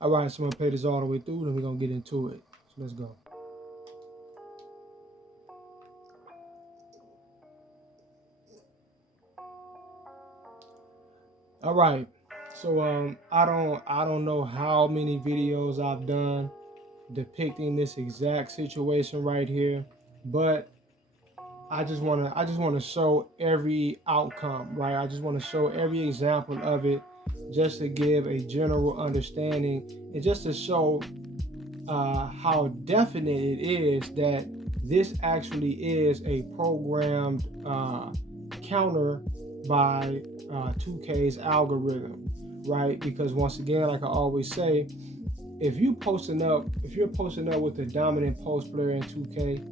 All right, so I'm gonna play this all the way through, then we're gonna get into it. So let's go. All right. So I don't know how many videos I've done depicting this exact situation right here, but I just wanna show every outcome, right? I just want to show every example of it, just to give a general understanding and just to show how definite it is that this actually is a programmed counter by 2K's algorithm, right? Because once again, like I always say, if you're posting up with the dominant post player in 2K,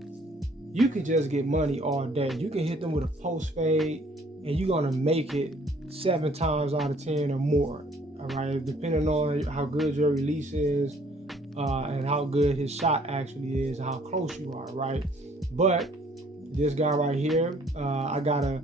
you can just get money all day. You can hit them with a post fade, and you're gonna make it 7 times out of 10 or more. All right, depending on how good your release is, and how good his shot actually is, and how close you are, right? But this guy right here, I got a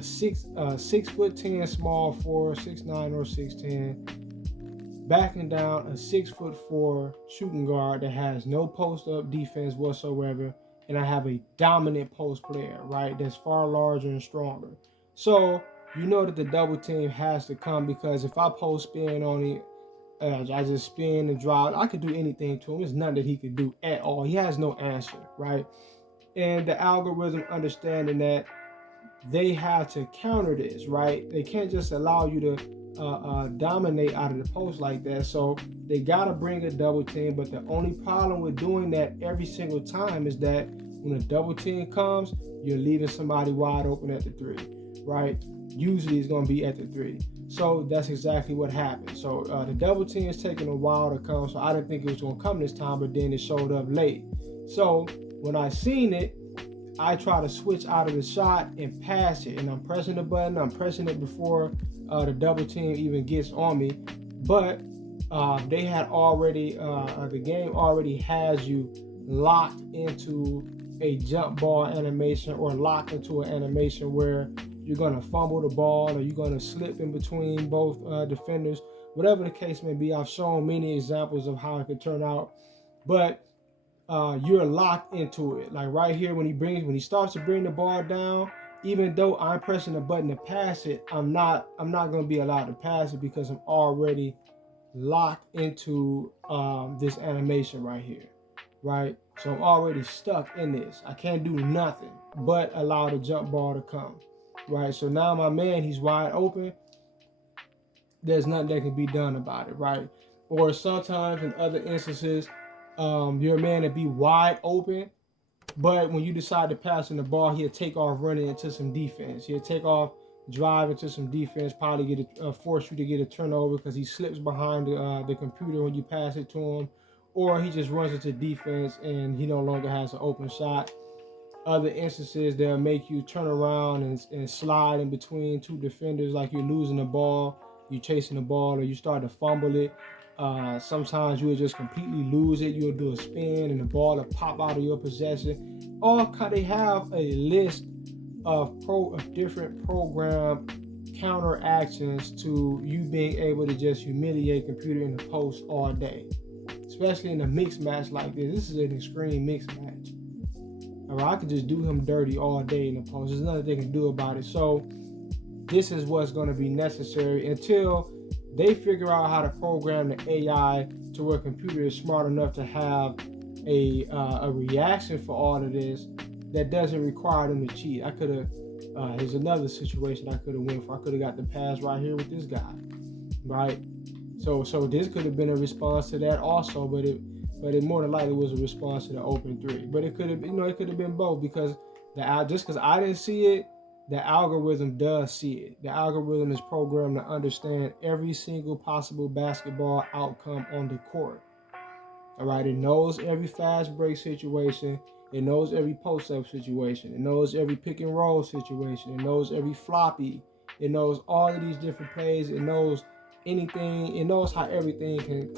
6'10" small forward, 6'9" or 6'10", backing down a 6'4" shooting guard that has no post up defense whatsoever, and I have a dominant post player, right? That's far larger and stronger. So you know that the double team has to come, because if I post spin on it, I just spin and drive. I could do anything to him. There's nothing that he could do at all. He has no answer, right? And the algorithm understanding that they have to counter this, right? They can't just allow you to dominate out of the post like that. So they got to bring a double team. But the only problem with doing that every single time is that when a double team comes, you're leaving somebody wide open at the three, right? Usually it's going to be at the three. So that's exactly what happened. So the double team is taking a while to come. So I didn't think it was going to come this time, but then it showed up late. So when I seen it, I try to switch out of the shot and pass it, and I'm pressing the button. I'm pressing it before the double team even gets on me. But they had already, the game already has you locked into a jump ball animation, or locked into an animation where you're going to fumble the ball, or you're going to slip in between both defenders. Whatever the case may be, I've shown many examples of how it could turn out. But you're locked into it. Like right here, when he starts to bring the ball down, even though I'm pressing the button to pass it, I'm not gonna be allowed to pass it, because I'm already locked into this animation right here, right? So I'm already stuck in this. I can't do nothing but allow the jump ball to come, right? So now my man, he's wide open. There's nothing that can be done about it, right? Or sometimes in other instances, your man to be wide open, but when you decide to pass in the ball, he'll take off running into some defense. He'll take off drive into some defense, probably get force you to get a turnover because he slips behind the computer when you pass it to him, or he just runs into defense and he no longer has an open shot. Other instances, they'll make you turn around and slide in between two defenders, like you're losing the ball, you're chasing the ball, or you start to fumble it. Sometimes you'll just completely lose it. You'll do a spin and the ball will pop out of your possession. They have a list of different program counter actions to you being able to just humiliate computer in the post all day, especially in a mixed match like this. This is an extreme mixed match. Or I could just do him dirty all day in the post. There's nothing they can do about it. So this is what's going to be necessary until they figure out how to program the AI to where a computer is smart enough to have a reaction for all of this that doesn't require them to cheat. I could have. Here's another situation I could have went for. I could have got the pass right here with this guy, right? So this could have been a response to that also, but it more than likely was a response to the open three. But it could have, it could have been both, because just because I didn't see it, the algorithm does see it. The algorithm is programmed to understand every single possible basketball outcome on the court. All right, it knows every fast break situation. It knows every post up situation. It knows every pick and roll situation. It knows every floppy. It knows all of these different plays. It knows anything. It knows how everything can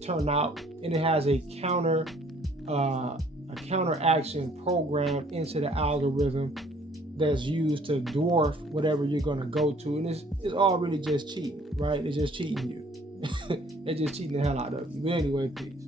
turn out, and it has a counter action program into the algorithm that's used to dwarf whatever you're going to go to, and it's all really just cheating, right? It's just cheating you. They're just cheating the hell out of you. But anyway, peace.